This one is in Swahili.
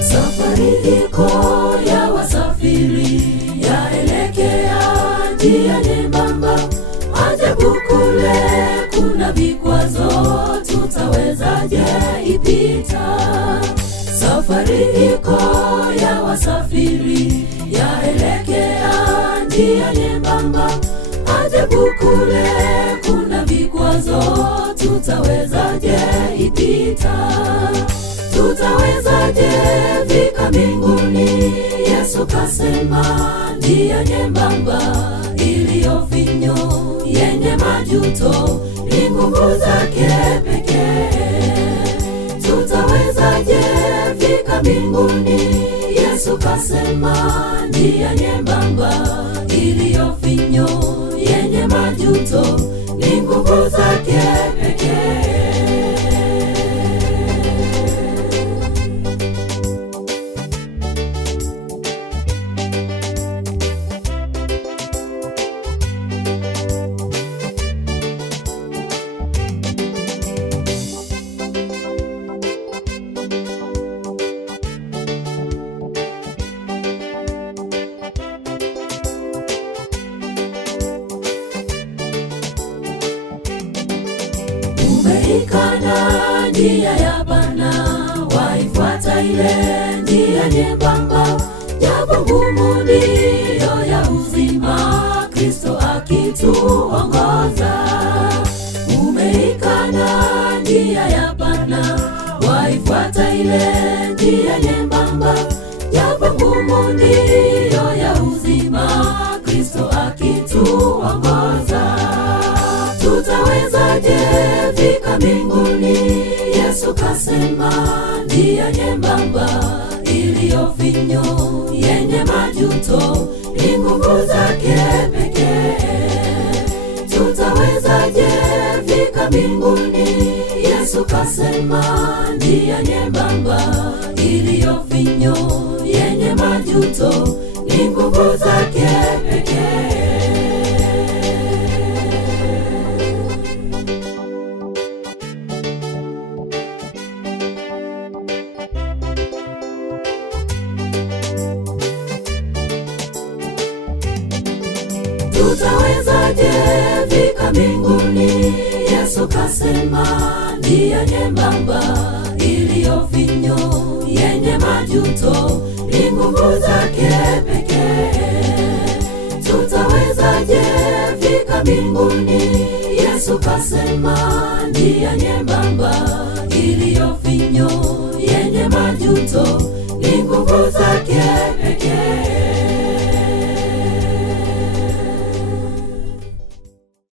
Safari iko ya wasafiri, yaelekea njia nyembamba. Ajabu kule kuna vikwazo, tutawezaje ipita? Safari iko ya wasafiri, yaelekea njia nyembamba. Ajabu kule kuna vikwazo, tutawezaje ipita? Tutawezaje fika mbinguni? Yesu kasema njia nyembamba iliyofinyo yenye majuto ni nguvu zake pekee. Tutawezaje fika mbinguni? Yesu kasema njia nyembamba iliyofinyo yenye majuto ni nguvu zake pekee. Umeikana njia ya Bwana, waifuata ile njia nyembamba. Japo ngumu ndiyo ya uzima, Kristo akituongoza. Umeikana njia ya Bwana, waifuata ile njia nyembamba. Japo ngumu ndiyo ya uzima, Kristo akituongoza. Tutawezaje fika mbinguni? Yesu kasema njia nyembamba iliyofinyo yenye majuto ni nguvu zake pekee. Tutawezaje fika mbinguni? Yesu kasema njia nyembamba iliyofinyo yenye majuto ni nguvu zake pekee. Tutawezaje fika mbinguni? Yesu kasema njia nyembamba iliyofinyo yenye majuto ni nguvu zake pekee. Tutawezaje fika mbinguni? Yesu kasema njia nyembamba iliyofinyo yenye majuto ni nguvu zake